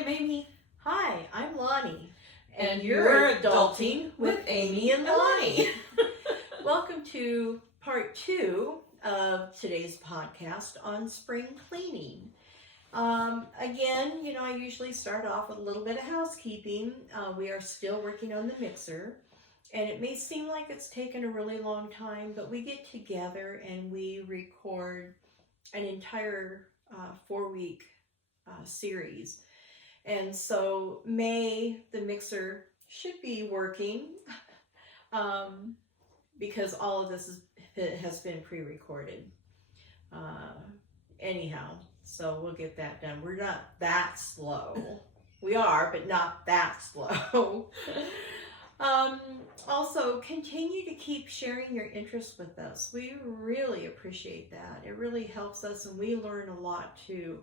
I'm Amy. Hi, I'm Lonnie. And you're Adulting with Amy and Lani. Welcome to part 2 of today's podcast on spring cleaning. Again, I usually start off with a little bit of housekeeping. We are still working on the mixer, and it may seem like it's taken a really long time, but we get together and we record an entire 4-week series. And so May, the mixer should be working because all of this has been pre-recorded. Anyhow, so we'll get that done. We're not that slow. We are, but not that slow. Also, continue to keep sharing your interests with us. We really appreciate that. It really helps us, and we learn a lot too.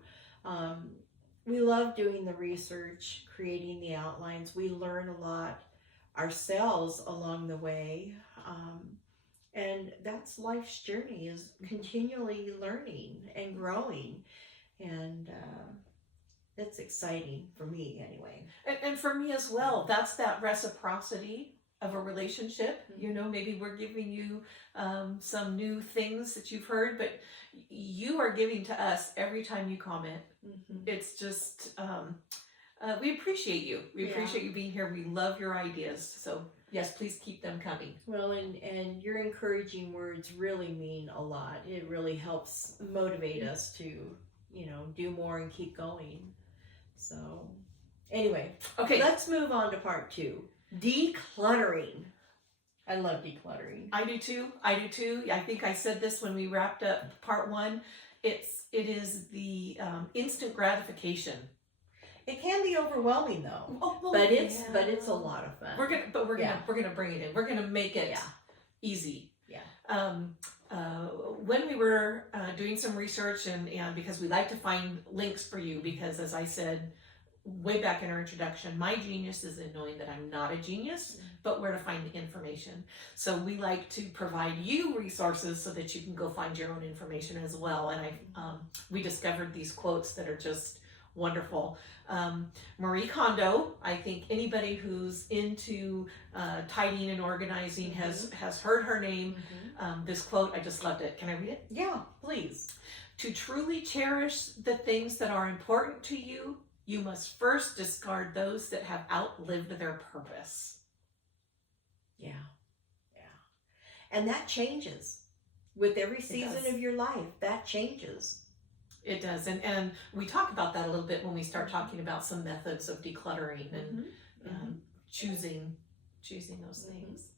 We love doing the research, creating the outlines. We learn a lot ourselves along the way. And that's life's journey, is continually learning and growing. And it's exciting for me anyway. And for me as well. That's that reciprocity of a relationship. Maybe we're giving you some new things that you've heard, but you are giving to us every time you comment. Mm-hmm. It's just, we appreciate you. We appreciate you being here. We love your ideas. So yes, please keep them coming. Well, and your encouraging words really mean a lot. It really helps motivate us to, do more and keep going. So anyway, okay, let's move on to part 2. Decluttering. I love decluttering. I do too. I think I said this when we wrapped up part 1. It is the instant gratification. It can be overwhelming though, but it's a lot of fun. We're gonna bring it in. We're gonna make it easy. Yeah. When we were doing some research and because we like to find links for you, because as I said way back in our introduction, my genius is in knowing that I'm not a genius, but where to find the information. So we like to provide you resources so that you can go find your own information as well. And we discovered these quotes that are just wonderful. Marie Kondo, I think anybody who's into tidying and organizing has heard her name. This quote, I just loved it. Can I read it? Yeah, please. To truly cherish the things that are important to you, you must first discard those that have outlived their purpose. Yeah. And that changes with every season of your life. That changes. It does. And we talk about that a little bit when we start talking about some methods of decluttering and choosing those things.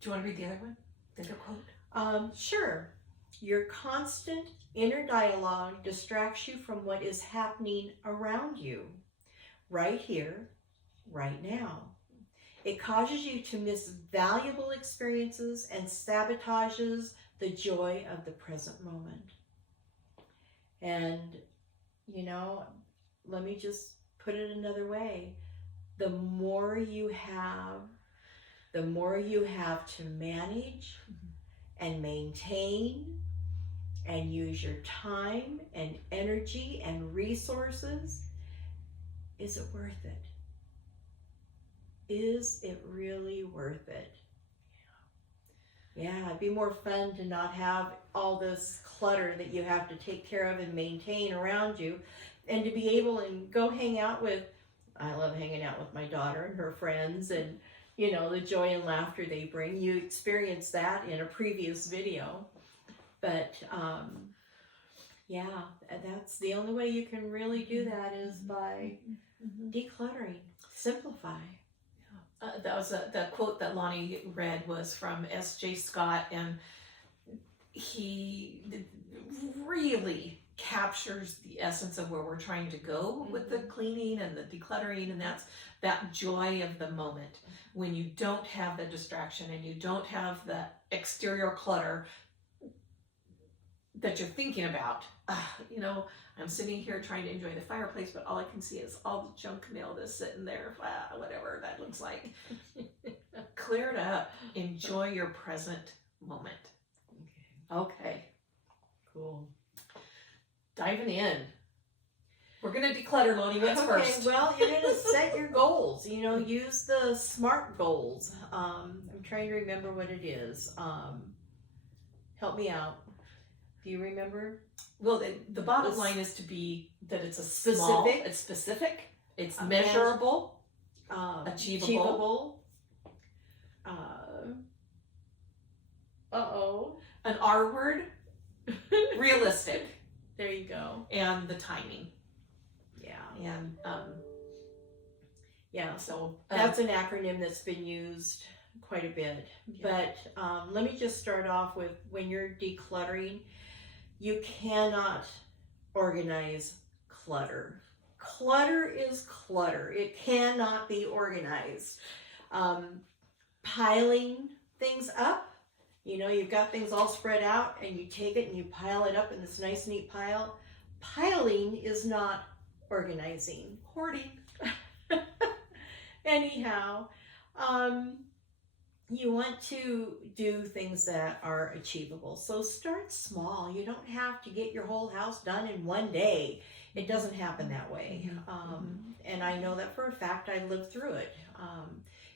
Do you want to read the other one? The other quote? Sure. Your constant inner dialogue distracts you from what is happening around you, right here, right now. It causes you to miss valuable experiences and sabotages the joy of the present moment. And, let me just put it another way. The more you have to manage and maintain and use your time and energy and resources. Is it worth it? Is it really worth it? Yeah, it'd be more fun to not have all this clutter that you have to take care of and maintain around you, and to be able and go hang out with, I love hanging out with my daughter and her friends, and the joy and laughter they bring. You experienced that in a previous video. But that's the only way you can really do that, is by decluttering. Simplify. That was the quote that Lonnie read was from S.J. Scott, and he really captures the essence of where we're trying to go with the cleaning and the decluttering, and that's that joy of the moment when you don't have the distraction and you don't have the exterior clutter that you're thinking about. I'm sitting here trying to enjoy the fireplace, but all I can see is all the junk mail that's sitting there, whatever that looks like. Clear it up. Enjoy your present moment. Okay. Cool. Diving in. We're gonna declutter, Lonnie. What's first? Well, you're gonna set your goals. Use the SMART goals. I'm trying to remember what it is. Help me out. Do you remember? Well, the bottom line is to be that it's it's specific, it's measurable, achievable. An R word, realistic. There you go. And the timing. Yeah. And so that's an acronym that's been used quite a bit. Yeah. But let me just start off with, when you're decluttering, you cannot organize clutter. Clutter is clutter. It cannot be organized. Piling things up. You've got things all spread out and you take it and you pile it up in this nice neat pile. Piling is not organizing. Hoarding. Anyhow, you want to do things that are achievable. So start small. You don't have to get your whole house done in one day. It doesn't happen that way. And I know that for a fact. I lived through it.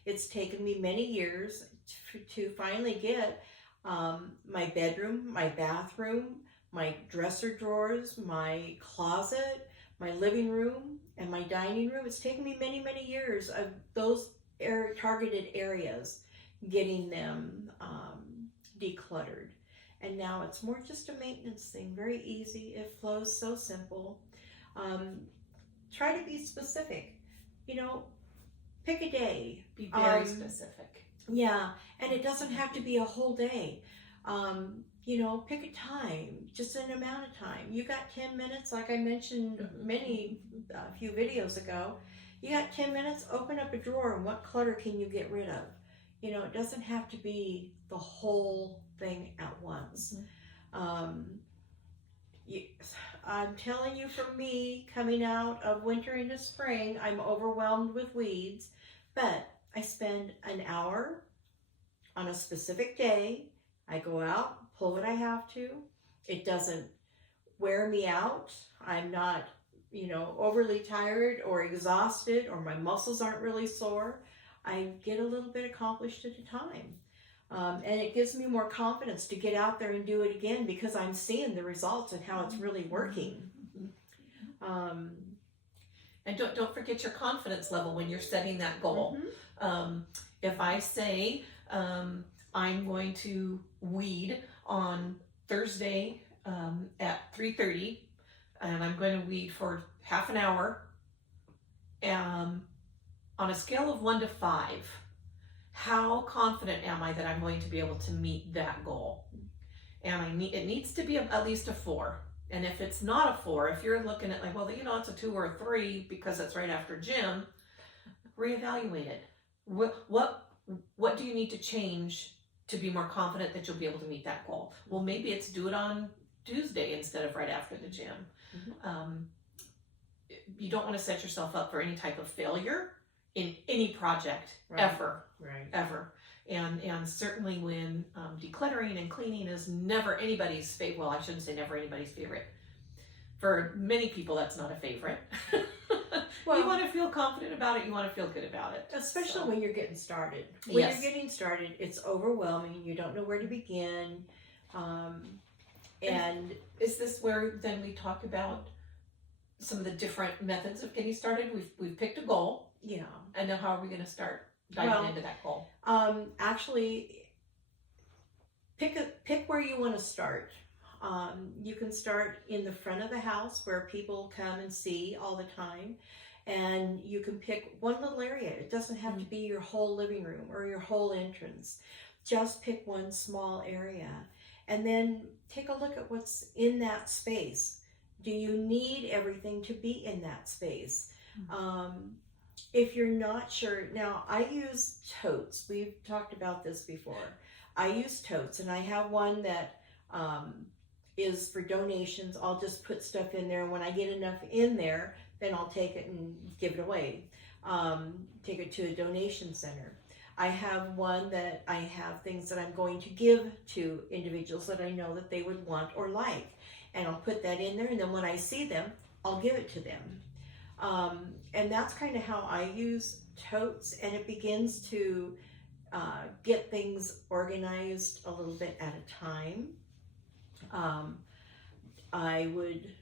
It's taken me many years to finally get my bedroom, my bathroom, my dresser drawers, my closet, my living room, and my dining room. It's taken me many, many years of those targeted areas, getting them decluttered. And now it's more just a maintenance thing. Very easy. It flows so simple. Try to be specific. Pick a day. Be very specific. Yeah, and it doesn't have to be a whole day. Pick a time, just an amount of time. You got 10 minutes, like I mentioned a few videos ago. You got 10 minutes, open up a drawer, and what clutter can you get rid of? It doesn't have to be the whole thing at once. I'm telling you, for me, coming out of winter into spring, I'm overwhelmed with weeds, but I spend an hour on a specific day. I go out, pull what I have to. It doesn't wear me out. I'm not, overly tired or exhausted, or my muscles aren't really sore. I get a little bit accomplished at a time. And it gives me more confidence to get out there and do it again, because I'm seeing the results and how it's really working. And don't forget your confidence level when you're setting that goal. If I say I'm going to weed on Thursday at 3:30, and I'm going to weed for half an hour, on a scale of 1 to 5, how confident am I that I'm going to be able to meet that goal? And it needs to be at least a 4. And if it's not a 4, if you're looking at it's a 2 or a 3 because it's right after gym, reevaluate it. What do you need to change to be more confident that you'll be able to meet that goal? Well, maybe it's do it on Tuesday instead of right after the gym. You don't want to set yourself up for any type of failure in any project, ever. And certainly when decluttering and cleaning is never anybody's favorite. Well, I shouldn't say never anybody's favorite. For many people, that's not a favorite. You want to feel confident about it. You want to feel good about it. Especially when you're getting started. When you're getting started, it's overwhelming. You don't know where to begin. And is this where then we talk about some of the different methods of getting started? We've picked a goal. Yeah. And now how are we going to start diving into that goal? Actually, pick where you want to start. You can start in the front of the house where people come and see all the time. And you can pick one little area. It doesn't have to be your whole living room or your whole entrance. Just pick one small area. And then take a look at what's in that space. Do you need everything to be in that space? If you're not sure, now I use totes. We've talked about this before. I use totes, and I have one that is for donations. I'll just put stuff in there. When I get enough in there, then I'll take it and give it away. Take it to a donation center. I have one that I have things that I'm going to give to individuals that I know that they would want or like. And I'll put that in there, and then when I see them, I'll give it to them. And that's kind of how I use totes, and it begins to get things organized a little bit at a time. I would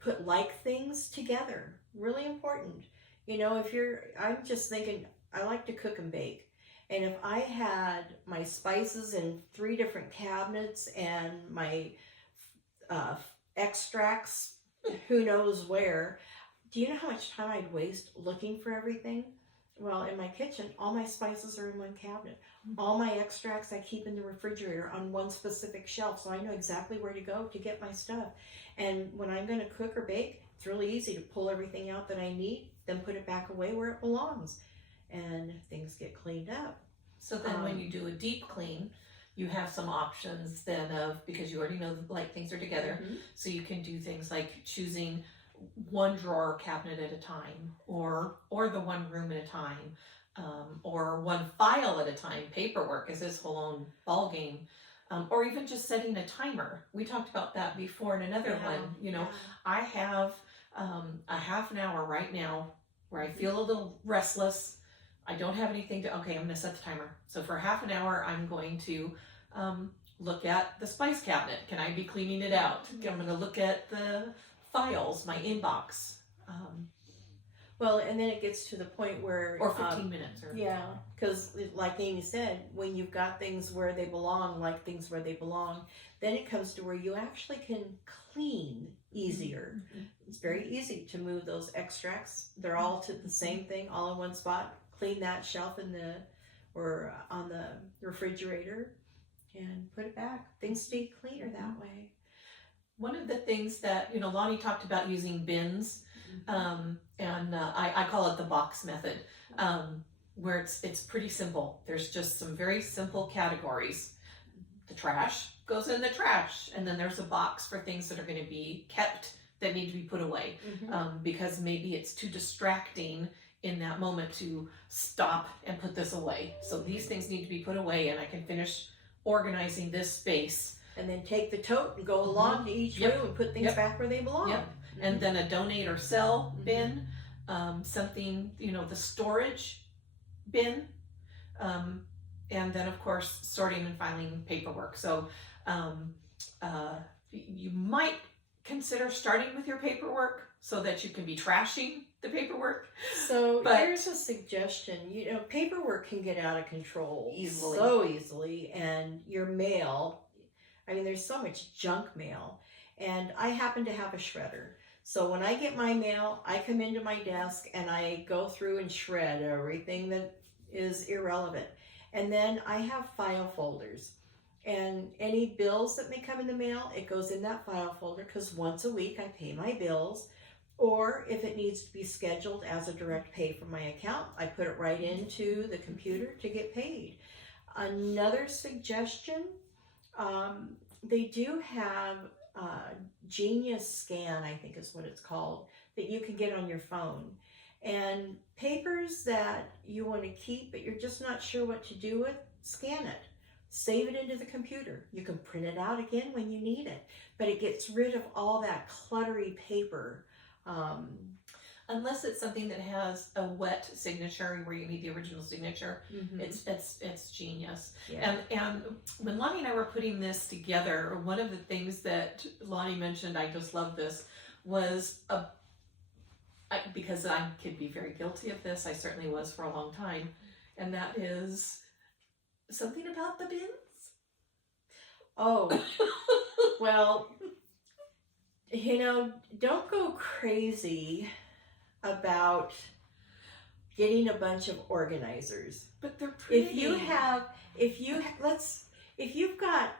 put like things together. Really important. You know, I'm just thinking, I like to cook and bake. And if I had my spices in 3 different cabinets and my extracts, who knows where, do you know how much time I'd waste looking for everything? Well, in my kitchen, all my spices are in one cabinet. All my extracts I keep in the refrigerator on one specific shelf, so I know exactly where to go to get my stuff. And when I'm going to cook or bake, it's really easy to pull everything out that I need, then put it back away where it belongs, and things get cleaned up. So then when you do a deep clean, you have some options then because you already know like things are together, so you can do things like choosing one drawer cabinet at a time, or the one room at a time, or one file at a time. Paperwork is this whole own ball game, or even just setting a timer. We talked about that before in another one. You know, I have a half an hour right now where I feel a little restless. I don't have anything to, okay, I'm going to set the timer. So for half an hour, I'm going to look at the spice cabinet. Can I be cleaning it out? I'm going to look at the files, my inbox. Well, and then it gets to the point where... Or 15 minutes. Or, yeah, because like Amy said, when you've got things where they belong, like things where they belong, then it comes to where you actually can clean easier. It's very easy to move those extracts. They're all to the same thing, all in one spot. Clean that shelf or on the refrigerator and put it back. Things stay cleaner that way. One of the things that, you know, Lonnie talked about using bins, and I call it the box method, where it's pretty simple. There's just some very simple categories. The trash goes in the trash, and then there's a box for things that are going to be kept that need to be put away, because maybe it's too distracting in that moment to stop and put this away. So these things need to be put away, and I can finish organizing this space. And then take the tote and go along to each room and put things back where they belong. And then a donate or sell bin, something, you know, the storage bin, and then of course sorting and filing paperwork. So you might consider starting with your paperwork so that you can be trashing the paperwork. So here's a suggestion. You know, paperwork can get out of control so easily, and your mail, I mean, there's so much junk mail, and I happen to have a shredder. So when I get my mail, I come into my desk and I go through and shred everything that is irrelevant. And then I have file folders, and any bills that may come in the mail, it goes in that file folder, because once a week I pay my bills. Or if it needs to be scheduled as a direct pay from my account, I put it right into the computer to get paid. Another suggestion, they do have Genius Scan, I think is what it's called, that you can get on your phone. And papers that you want to keep but you're just not sure what to do with, scan it. Save it into the computer. You can print it out again when you need it. But it gets rid of all that cluttery paper. Unless it's something that has a wet signature where you need the original signature, it's genius. And when Lonnie and I were putting this together, one of the things that Lonnie mentioned, I just love this, was because I could be very guilty of this, I certainly was for a long time, and that is something about the bins. Oh, well, you know, don't go crazy about getting a bunch of organizers. But they're pretty. If you've got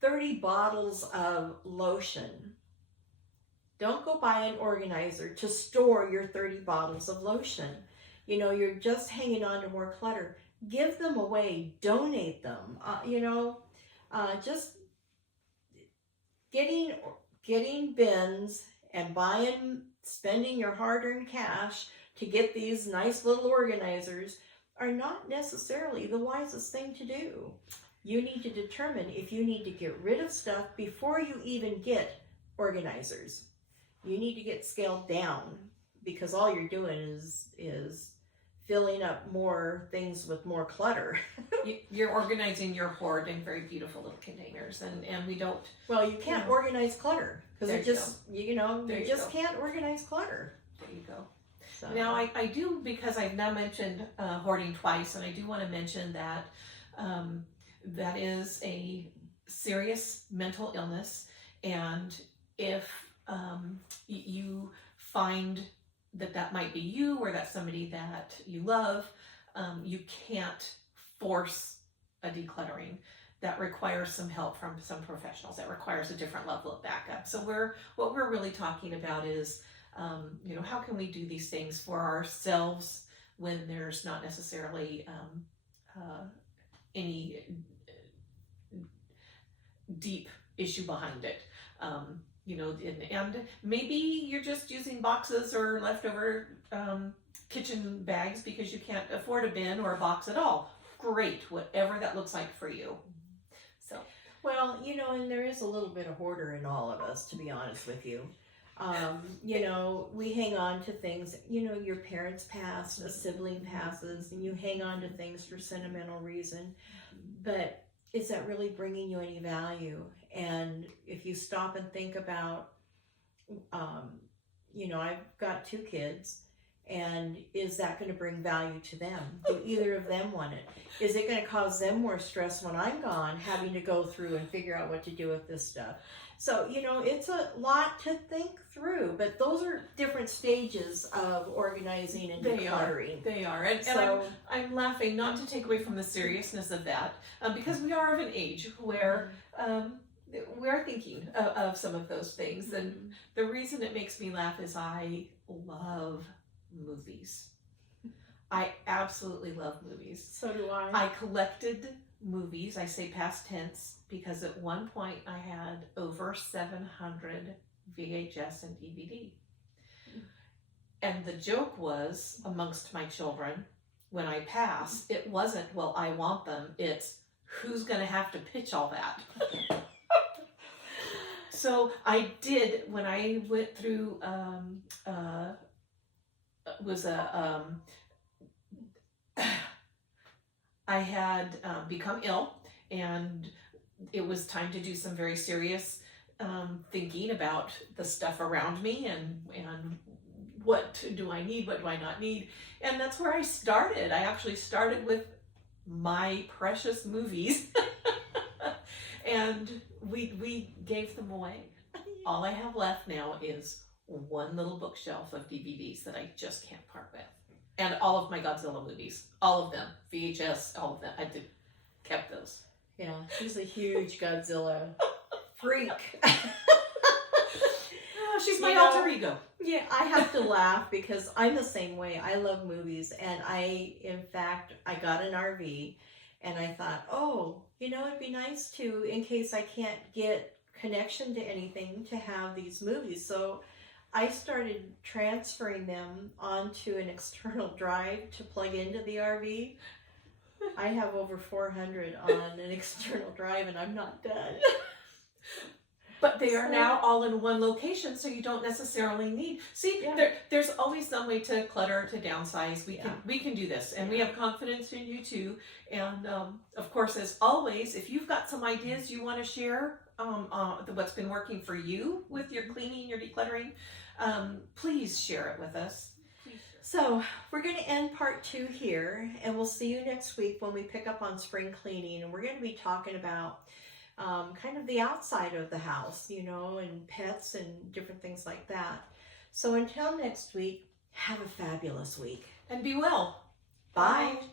30 bottles of lotion, don't go buy an organizer to store your 30 bottles of lotion. You know, you're just hanging on to more clutter. Give them away, donate them. Just getting bins and spending your hard-earned cash to get these nice little organizers are not necessarily the wisest thing to do. You need to determine if you need to get rid of stuff before you even get organizers. you need to get scaled down, because all you're doing is filling up more things with more clutter. You're organizing your hoard in very beautiful little containers, and we don't. Well, you can't organize clutter because There it you just, you know, There you you just go. can't organize clutter. There you go. So. Now I do, because I've now mentioned hoarding twice, and I do want to mention that that is a serious mental illness, and if you find that might be you, or that's somebody that you love, you can't force a decluttering. That requires some help from some professionals. That requires a different level of backup. So what we're really talking about is, you know, how can we do these things for ourselves when there's not necessarily any deep issue behind it. You know, and maybe you're just using boxes or leftover kitchen bags because you can't afford a bin or a box at all. Great, whatever that looks like for you. So, well, you know, and there is a little bit of hoarder in all of us, to be honest with you. You know, we hang on to things, you know, your parents pass, a sibling passes, and you hang on to things for sentimental reason. But is that really bringing you any value? And if you stop and think about, you know, I've got 2 kids, and is that going to bring value to them? Do either of them want it? Is it going to cause them more stress when I'm gone, having to go through and figure out what to do with this stuff? So, you know, it's a lot to think through, but those are different stages of organizing and decluttering. They are. And So, I'm laughing, not to take away from the seriousness of that, because we are of an age where we are thinking of some of those things. And the reason it makes me laugh is I love movies. I absolutely love movies. so do I. I collected movies. I say past tense because at one point I had over 700 VHS and DVD. And the joke was amongst my children, when I pass, it wasn't, well, I want them. It's, who's going to have to pitch all that? So I did, when I went through, I had become ill, and it was time to do some very serious thinking about the stuff around me and what do I need, what do I not need. And that's where I started. I actually started with my precious movies and we gave them away. All I have left now is one little bookshelf of DVDs that I just can't part with. And all of my Godzilla movies, all of them, VHS, all of them. I kept those. Yeah, she's a huge Godzilla freak. She's my You know, alter ego. Yeah, I have to laugh because I'm the same way. I love movies, and in fact, I got an RV, and I thought, oh, you know, it'd be nice to, in case I can't get connection to anything, to have these movies. So I started transferring them onto an external drive to plug into the RV. I have over 400 on an external drive, and I'm not done. But they are now all in one location, so you don't necessarily need. See, there's always some way to clutter, to downsize. We can do this, and we have confidence in you too. And of course, as always, if you've got some ideas you want to share, what's been working for you with your cleaning, your decluttering, please share it with us. So we're going to end part 2 here, and we'll see you next week when we pick up on spring cleaning, and we're going to be talking about kind of the outside of the house, you know, and pets and different things like that. So until next week, have a fabulous week. And be well. Bye. Bye.